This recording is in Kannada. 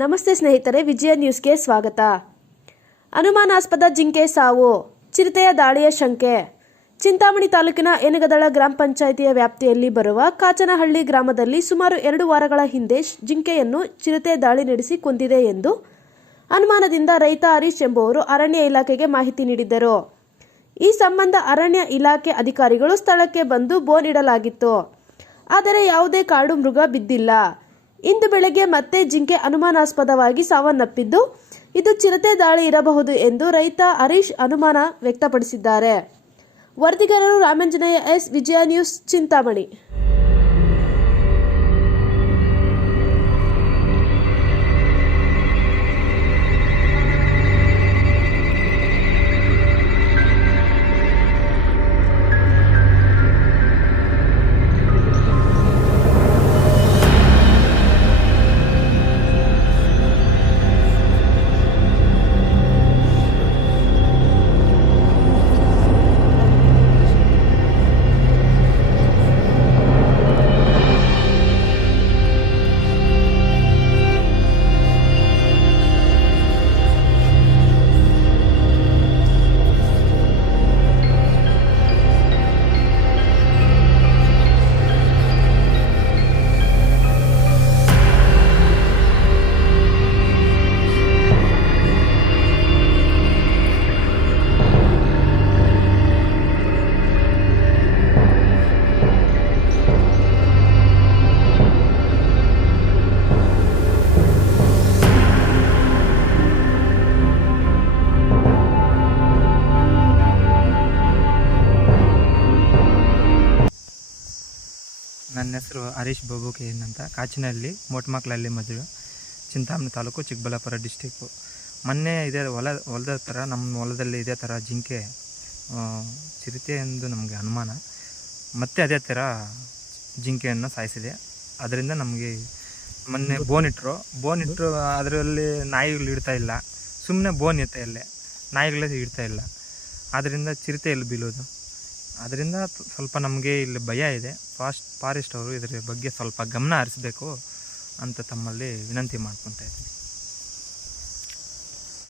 ನಮಸ್ತೆ ಸ್ನೇಹಿತರೆ, ವಿಜಯ ನ್ಯೂಸ್ಗೆ ಸ್ವಾಗತ. ಅನುಮಾನಾಸ್ಪದ ಜಿಂಕೆ ಸಾವು, ಚಿರತೆಯ ದಾಳಿಯ ಶಂಕೆ. ಚಿಂತಾಮಣಿ ತಾಲೂಕಿನ ಏನಗದಳ ಗ್ರಾಮ ಪಂಚಾಯಿತಿಯ ವ್ಯಾಪ್ತಿಯಲ್ಲಿ ಬರುವ ಕಾಚನಹಳ್ಳಿ ಗ್ರಾಮದಲ್ಲಿ ಸುಮಾರು 2 ವಾರಗಳ ಹಿಂದೆ ಜಿಂಕೆಯನ್ನು ಚಿರತೆ ದಾಳಿ ನಡೆಸಿ ಕೊಂದಿದೆ ಎಂದು ಅನುಮಾನದಿಂದ ರೈತ ಹರೀಶ್ ಎಂಬುವರು ಅರಣ್ಯ ಇಲಾಖೆಗೆ ಮಾಹಿತಿ ನೀಡಿದ್ದರು. ಈ ಸಂಬಂಧ ಅರಣ್ಯ ಇಲಾಖೆ ಅಧಿಕಾರಿಗಳು ಸ್ಥಳಕ್ಕೆ ಬಂದು ಬೋನ್ ಇಡಲಾಗಿತ್ತು. ಆದರೆ ಯಾವುದೇ ಕಾಡು ಮೃಗ ಬಿದ್ದಿಲ್ಲ. ಇಂದು ಬೆಳಗ್ಗೆ ಮತ್ತೆ ಜಿಂಕೆ ಅನುಮಾನಾಸ್ಪದವಾಗಿ ಸಾವನ್ನಪ್ಪಿದ್ದು, ಇದು ಚಿರತೆ ದಾಳಿ ಇರಬಹುದು ಎಂದು ರೈತ ಹರೀಶ್ ಅನುಮಾನ ವ್ಯಕ್ತಪಡಿಸಿದ್ದಾರೆ. ವರದಿಗಾರರು ರಾಮಾಂಜನೇಯ ಎಸ್, ವಿಜಯ ನ್ಯೂಸ್, ಚಿಂತಾಮಣಿ. ನನ್ನ ಹೆಸರು ಹರೀಶ್ ಬಾಬು ಕೆ ಎನ್ ಅಂತ. ಕಾಚಿನಹಳ್ಳಿ ಮೋಟ್ಮಕ್ಲಹಳ್ಳಿ ಮದುವೆ, ಚಿಂತಾಮಣಿ ತಾಲೂಕು, ಚಿಕ್ಕಬಳ್ಳಾಪುರ ಡಿಸ್ಟಿಕ್ಕು. ಮೊನ್ನೆ ಇದೇ ಹೊಲದ ಥರ ನಮ್ಮ ಹೊಲದಲ್ಲಿ ಇದೇ ಥರ ಜಿಂಕೆ ಚಿರತೆ ಎಂದು ನಮಗೆ ಅನುಮಾನ. ಮತ್ತೆ ಅದೇ ಥರ ಜಿಂಕೆಯನ್ನು ಸಾಯಿಸಿದೆ. ಅದರಿಂದ ನಮಗೆ ಮೊನ್ನೆ ಬೋನ್ ಇಟ್ಟರು ಅದರಲ್ಲಿ ನಾಯಿಗಳು ಇಡ್ತಾ ಇಲ್ಲ. ಸುಮ್ಮನೆ ಬೋನ್ ಇಲ್ಲೇ ನಾಯಿಗಳೇ ಇಡ್ತಾ ಇಲ್ಲ. ಆದ್ದರಿಂದ ಚಿರತೆ ಎಲ್ಲಿ ಬೀಳೋದು. ಅದರಿಂದ ಸ್ವಲ್ಪ ನಮಗೆ ಇಲ್ಲಿ ಭಯ ಇದೆ. ಫಾರೆಸ್ಟ್ ಅವರು ಇದರ ಬಗ್ಗೆ ಸ್ವಲ್ಪ ಗಮನ ಹರಿಸಬೇಕು ಅಂತ ತಮ್ಮಲ್ಲಿ ವಿನಂತಿ ಮಾಡ್ಕೊತಾ ಇದ್ದೀನಿ.